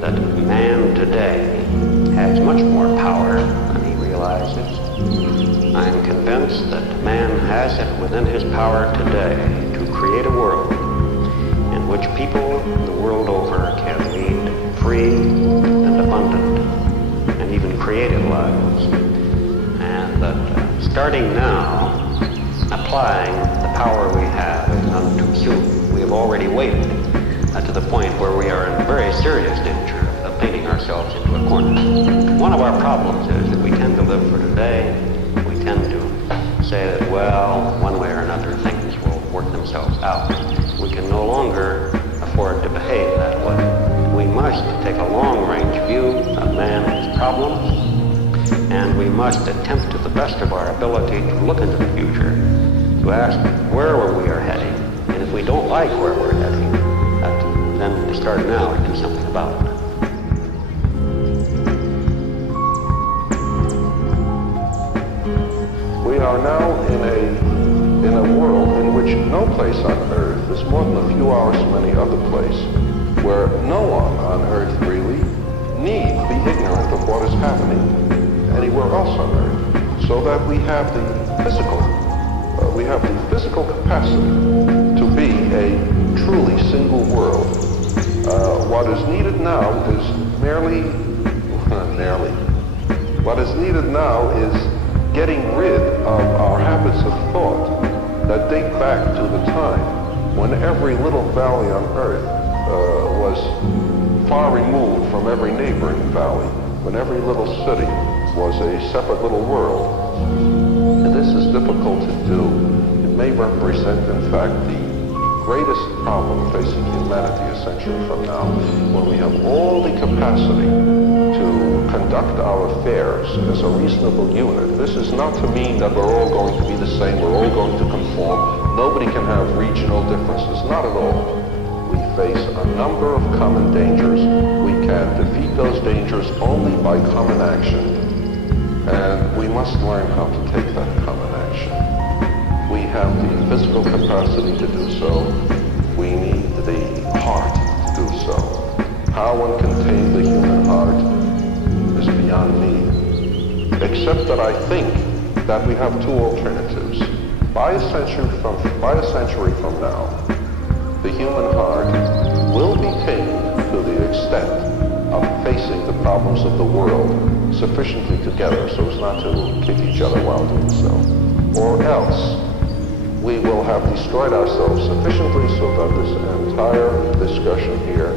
that man today has much more power than he realizes. I am convinced that man has it within his power today to create a world in which people the world over can lead free and abundant and even creative lives. And that starting now, applying the power we have is none too soon. We have already waited to the point where we are in very serious danger of painting ourselves into a corner. One of our problems is that we tend to live for today. We tend to say that, well, one way or another things will work themselves out. We can no longer afford to behave that way. We must take a long-range view of man's problems, and we must attempt to the best of our ability to look into the future, to ask where we are heading, and if we don't like where we're heading, then to start now and do something about it. We are now in a world in which no place on Earth is more than a few hours from any other place, where no one on Earth really need be ignorant of what is happening anywhere else on Earth, so that we have the physical capacity to be a truly single world. What is needed now is what is needed now is getting rid of our habits of thought that date back to the time when every little valley on Earth was far removed from every neighboring valley, when every little city was a separate little world. And this is difficult to do. It may represent, in fact, the greatest problem facing humanity a century from now, when we have all the capacity to conduct our affairs as a reasonable unit. This is not to mean that we're all going to be the same, we're all going to conform, nobody can have regional differences, not at all. We face a number of common dangers. We can defeat those dangers only by common action, and we must learn how to take that common action. We have the physical capacity to do so. We need the heart to do so. How one can tame the human heart is beyond me. Except that I think that we have two alternatives. By a century from now, the human heart will be tamed to the extent of facing the problems of the world sufficiently together so as not to kick each other while doing so. Or else, we will have destroyed ourselves sufficiently so that this entire discussion here